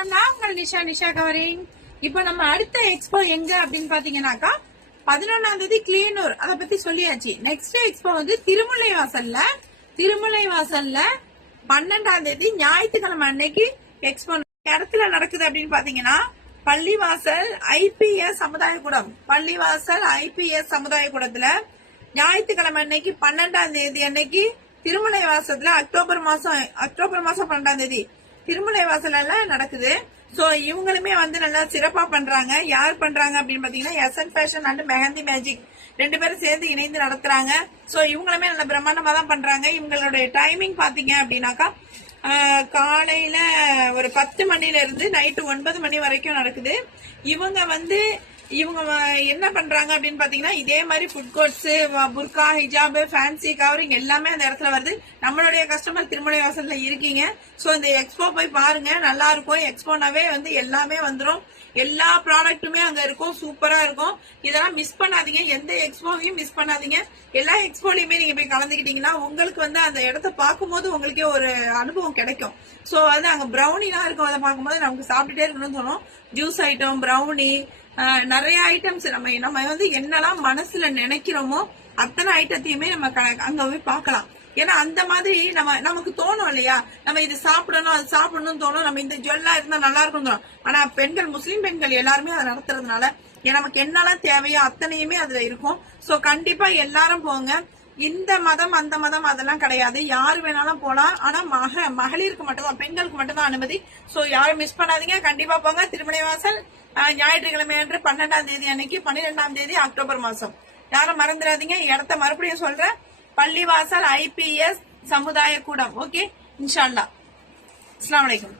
வணக்கம், நான் உங்கள் நிஷா கவரிங். இப்ப நம்ம அடுத்த எக்ஸ்போ எங்க அப்படின்னு பாத்தீங்கன்னாக்கா 11ஆம் தேதி கிளியனூர், அத பத்தி சொல்லியாச்சு. நெக்ஸ்ட் எக்ஸ்போ வந்து திருமுல்லை வாசல்ல 12ஆம் தேதி ஞாயிற்றுக்கிழமை அன்னைக்கு எக்ஸ்போ இடத்துல நடக்குது அப்படின்னு பாத்தீங்கன்னா பள்ளிவாசல் ஐபிஎஸ் சமுதாய கூடத்துல ஞாயிற்றுக்கிழமை அன்னைக்கு 12ஆம் தேதி அன்னைக்கு திருமலை வாசத்துல அக்டோபர் மாசம் 12ஆம் தேதி திருமலை வாசல்ல நடக்குது. சோ இவங்களுமே வந்து நல்லா சிறப்பா பண்றாங்க. யார் பண்றாங்க அப்படின்னு பாத்தீங்கன்னா SN fashion and mehndi magic 2 பேரும் சேர்ந்து இணைந்து நடத்துறாங்க. சோ இவங்களுமே நல்ல பிரம்மாண்டமா தான் பண்றாங்க. இவங்களுடைய டைமிங் பாத்தீங்க அப்படின்னாக்கா காலையில ஒரு 10 மணில இருந்து நைட்டு 9 மணி வரைக்கும் நடக்குது. இவங்க என்ன பண்றாங்க அப்படின்னு பாத்தீங்கன்னா இதே மாதிரி ஃபுட் கோர்ட்ஸ், புர்கா, ஹிஜாப், ஃபேன்சி கவரிங் எல்லாமே அந்த இடத்துல வருது. நம்மளுடைய கஸ்டமர் திருமலை வாசல்ல இருக்கீங்க. சோ இந்த எக்ஸ்போ போய் பாருங்க, நல்லா இருக்கும். எக்ஸ்போனாவே வந்து எல்லாமே வந்துரும். எல்லா ப்ராடக்ட்டுமே அங்க இருக்கும், சூப்பரா இருக்கும். இதெல்லாம் மிஸ் பண்ணாதீங்க, எந்த எக்ஸ்போவையும் மிஸ் பண்ணாதீங்க. எல்லா எக்ஸ்போலயுமே நீங்க போய் கலந்துக்கிட்டீங்கன்னா உங்களுக்கு வந்து அந்த இடத்த பார்க்கும்போது உங்களுக்கே ஒரு அனுபவம் கிடைக்கும். சோ வந்து அங்க ப்ரௌனிலாம் இருக்கும், அதை பார்க்கும்போது நமக்கு சாப்பிட்டுட்டே இருக்கணும்னு தோணும். ஜூஸ் ஐட்டம், ப்ரௌனி, நிறைய ஐட்டம்ஸ் நம்ம வந்து என்னெல்லாம் மனசுல நினைக்கிறோமோ அத்தனை ஐட்டத்தையுமே நம்ம அங்க போய் பார்க்கலாம். ஏன்னா அந்த மாதிரி நமக்கு தோணும் இல்லையா, நம்ம இது சாப்பிடணும் அது சாப்பிடணும்னு தோணும், நம்ம இந்த ஜுவல்லா இருந்தா நல்லா இருக்கும் தோணும். ஆனா முஸ்லீம் பெண்கள் எல்லாருமே அதை நடத்துறதுனால நமக்கு என்னெல்லாம் தேவையோ அத்தனையுமே அதுல இருக்கும். சோ கண்டிப்பா எல்லாரும் போங்க. இந்த மதம் அந்த மதம் அதெல்லாம் கிடையாது, யாரு வேணாலும் போலாம். ஆனா மகளிருக்கு மட்டும்தான், பெண்களுக்கு மட்டும்தான் அனுமதி. சோ யாரும் மிஸ் பண்ணாதீங்க, கண்டிப்பா போங்க. திருமலை வாசல் ஞாயிற்றுக்கிழமை அன்று 12ஆம் தேதி அன்னைக்கு 12ஆம் தேதி அக்டோபர் மாசம். யாரும் மறந்துடாதீங்க. இடத்த மறுபடியும் சொல்றேன், பள்ளிவாசல் ஐபிஎஸ் சமுதாய கூடம். ஓகே, இன்ஷா அல்லாஹ். அஸ்ஸலாமு அலைக்கும்.